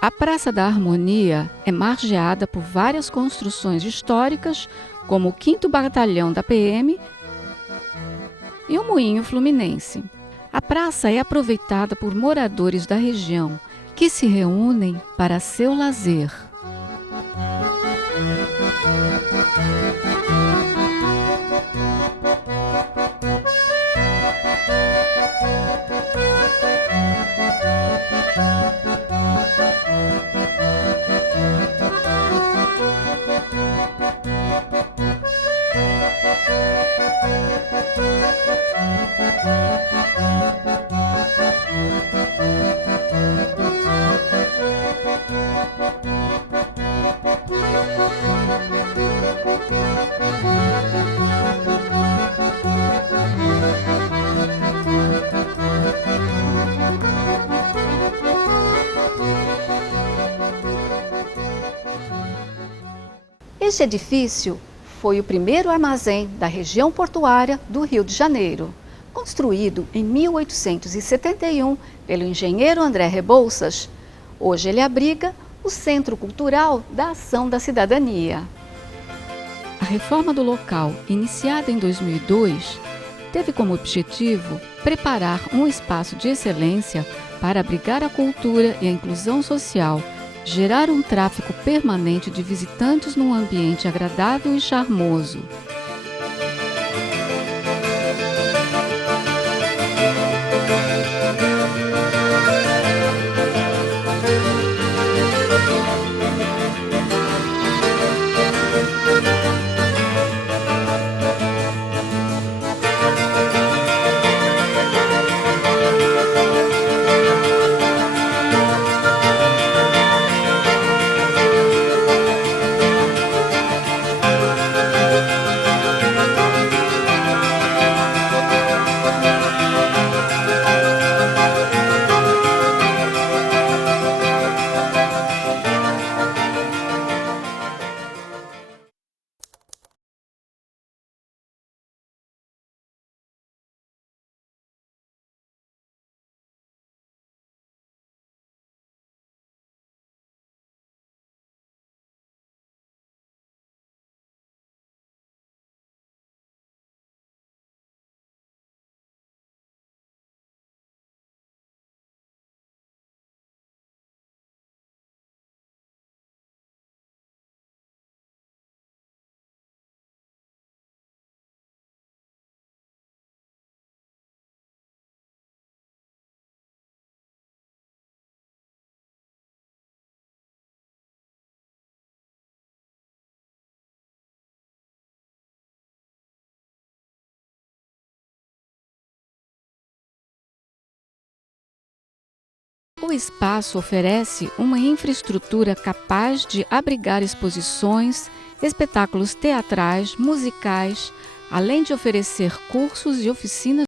A Praça da Harmonia é margeada por várias construções históricas, como o 5º Batalhão da PM e o Moinho Fluminense. A praça é aproveitada por moradores da região, que se reúnem para seu lazer. Este edifício foi o primeiro armazém da região portuária do Rio de Janeiro. Construído em 1871 pelo engenheiro André Rebouças, hoje ele abriga o Centro Cultural da Ação da Cidadania. A reforma do local, iniciada em 2002, teve como objetivo preparar um espaço de excelência para abrigar a cultura e a inclusão social, gerar um tráfego permanente de visitantes num ambiente agradável e charmoso. O espaço oferece uma infraestrutura capaz de abrigar exposições, espetáculos teatrais, musicais, além de oferecer cursos e oficinas